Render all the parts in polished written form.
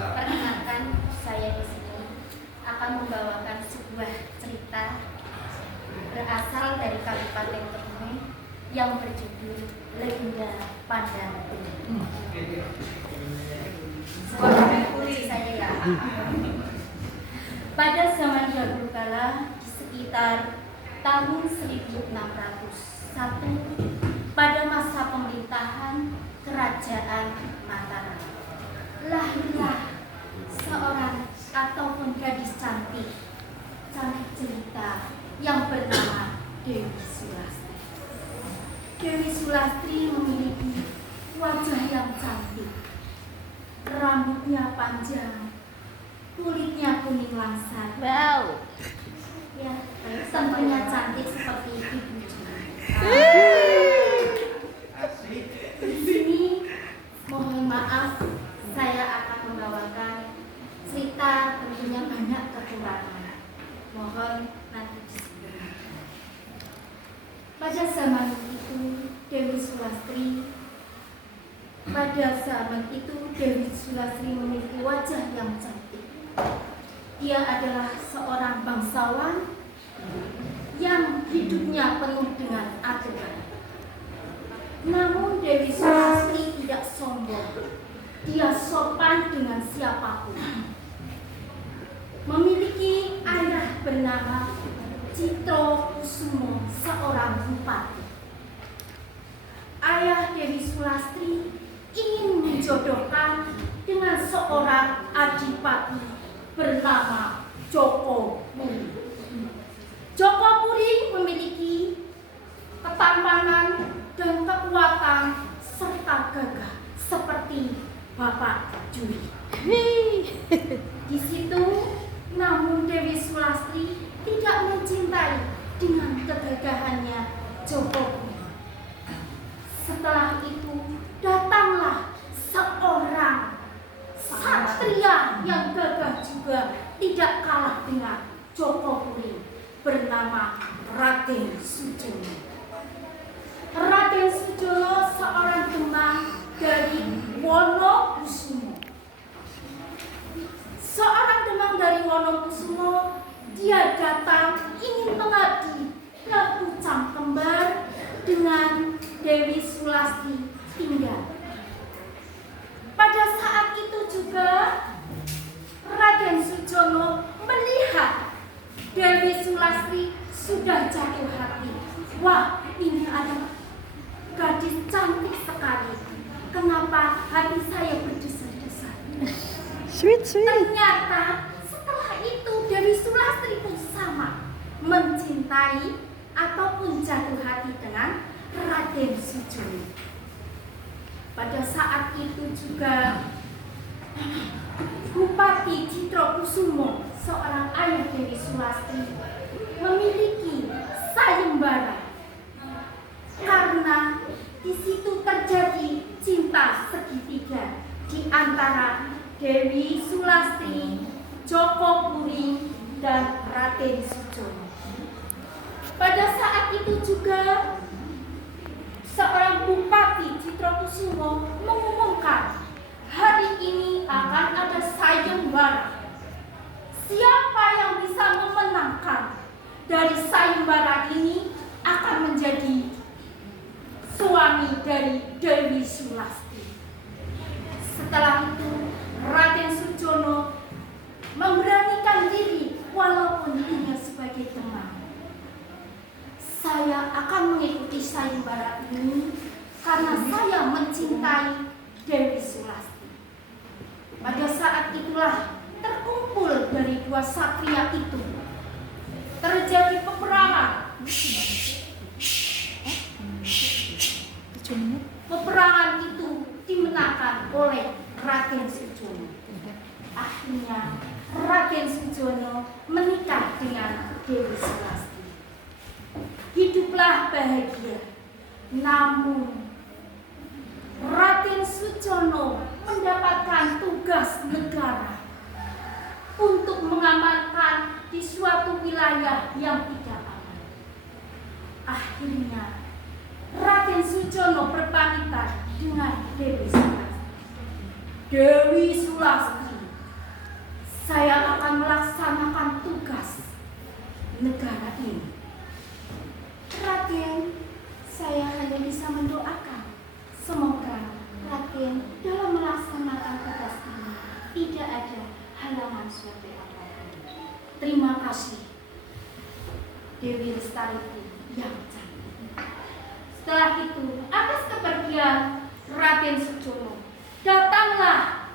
Perkenalkan, saya di sini akan membawakan sebuah cerita berasal dari Kabupaten Kebumen yang berjudul Legenda Pandan. Saya ya. Pada zaman dahulu kala, di sekitar tahun 1601, pada masa pemerintahan Kerajaan Mataram, lahirlah seorang ataupun gadis cantik cerita yang bernama Dewi Sulastri. Dewi Sulastri memiliki wajah yang cantik, rambutnya panjang, kulitnya kuning langsat. Wow. Ya, tentunya cantik seperti ibu. Di sini mohon maaf, saya akan membawakan cerita tentunya banyak kekurangan. Mohon nanti disebut. Pada zaman itu Dewi Sulastri memiliki wajah yang cantik. Dia adalah seorang bangsawan yang hidupnya penuh dengan aturan. Namun Dewi Sulastri tidak sombong. Dia sopan dengan siapapun. Memiliki ayah bernama Citro Kusumo, seorang bupati. Ayah Dewi Sulastri ingin menjodohkan dengan seorang adipati bernama Joko Puri. Joko Puri memiliki ketampanan dan kekuatan serta gagah seperti Bapak Juri. Di situ, namun Dewi Sulastri tidak mencintai dengan kegagahannya Joko Puri. Setelah itu, datanglah seorang satria yang gagah juga, tidak kalah dengan Joko Puri, bernama Raden Sujono. Raden Sujono seorang demang dari Wonokusumo. Seorang demang dari Wonokusumo, dia datang ingin mengabdi ke Pucang Kembar dengan Dewi Sulastri tinggal. Pada saat itu juga Raden Sujono melihat Dewi Sulastri sudah jatuh hati. Wah, ini adalah gadis cantik sekali. Kenapa hati saya berdesir-desir? Sweet. Ternyata setelah itu Dewi Sulastri pun sama mencintai ataupun jatuh hati dengan Raden Sujono. Pada saat itu juga Bupati Citro Kusumo, seorang ayah Dewi Sulastri, memiliki sayembara karena di situ terjadi cinta segitiga di antara Dewi Sulastri, Joko Puri, dan Raden Sujono. Pada saat itu juga seorang Bupati Citro Kusumo mengumumkan hari ini akan ada sayembara. Siapa yang bisa memenangkan dari sayembara ini akan menjadi suami dari Dewi Sulastri. Setelah itu Raden Sujono memberanikan diri walaupun hanya sebagai teman. Saya akan mengikuti sayembara ini karena saya mencintai Dewi Sulastri. Pada saat itulah terkumpul dari dua satria itu. Terjadi peperangan. Peperangan itu dimenangkan oleh Raden Sujono. Akhirnya Raden Sujono menikah dengan Dewi Sulastri. Hiduplah bahagia. Namun Raden Sujono mendapatkan tugas negara untuk mengamankan di suatu wilayah yang tidak aman. Akhirnya Raden Sujono berpamitan dengan Dewi Sulastri. Dewi Sulastri, saya akan melaksanakan tugas negara ini. Raden, saya hanya bisa mendoakan semoga Raden dalam melaksanakan tugas ini tidak ada halangan suatu apapun. Terima kasih, Dewi Lestari yang cantik. Setelah itu, atas kepergian Raden Sujono, datanglah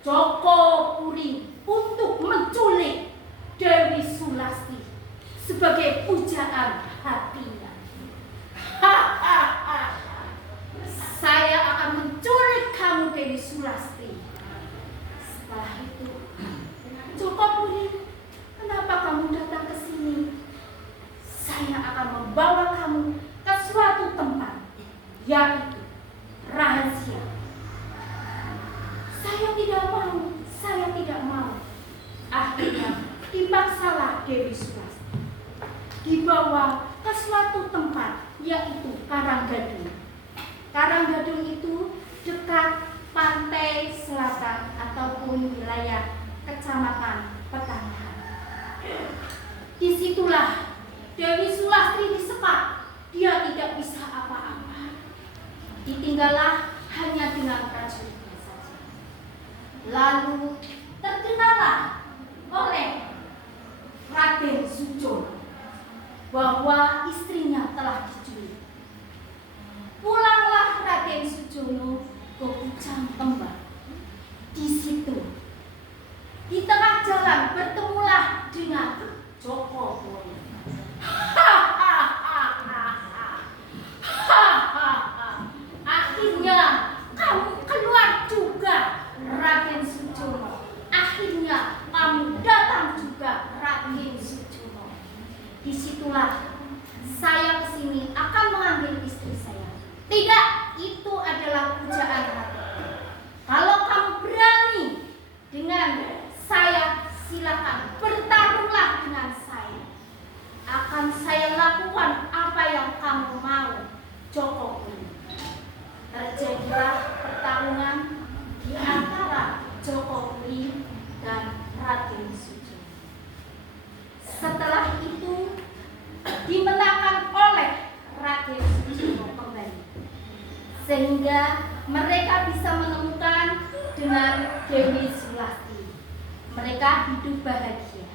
Joko Puri untuk menculik Dewi Sulasti sebagai pujaan hatinya. Saya akan menculik kamu, Dewi Sulasti. Setelah itu, Joko Puri, kenapa kamu datang ke sini? Saya akan membawa kamu ke suatu tempat, yaitu rahasia. Saya tidak mau. Akhirnya dipaksalah Dewi Sulasti dibawa ke suatu tempat, yaitu Karanggadung. Karanggadung itu dekat pantai selatan ataupun wilayah Kecamatan Petangan. Disitulah Dewi Sulasti disekap. Dia tidak bisa apa-apa. Ditinggallah hanya dengan prajuritnya saja. Lalu terdengarlah oleh Raden Sujono bahwa istrinya telah diculik. Pulanglah Raden Sujono ke Pucang Kembar. Di situ, di tengah jalan bertemulah dengan Joko Puri. Akhirnya kamu keluar juga, Raden Sujono. Akhirnya kamu datang juga, Raden Sujono. Disitulah saya kesini akan mengambil istri saya. Tidak, itu adalah pujaan hati. Kalau kamu berani dengan saya, silakan bertarunglah dengan saya. Akan saya lakukan apa yang kamu mau, Joko Puri. Terjadilah pertarungan di antara Joko Puri dan Raden Sujono. Setelah itu dimenangkan oleh Raden Sujono kembali, sehingga mereka bisa menemukan dengan Dewi Sulasti. Mereka hidup bahagia.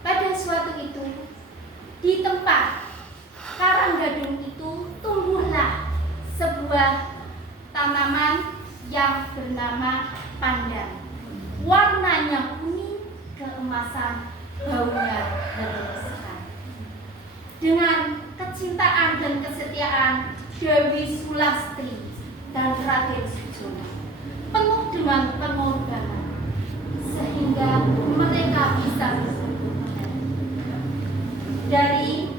Pada suatu itu, di tempat Karanggadung itu tumbuhlah sebuah tanaman yang bernama pandan. Warnanya kuning keemasan, baunya harum sekali. Dengan kecintaan dan kesetiaan Dewi Sulasti dan Raden Sujono, penuh dengan pengorbanan, sehingga mereka bisa bersatu. Dari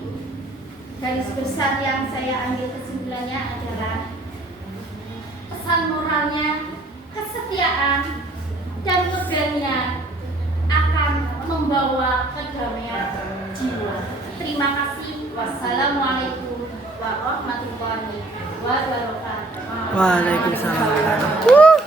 garis besar yang saya ambil kesimpulannya adalah pesan moralnya, kesetiaan dan keberanian akan membawa kedamaian jiwa. Terima kasih. Wassalamualaikum warahmatullahi wabarakatuh. Waalaikumsalam.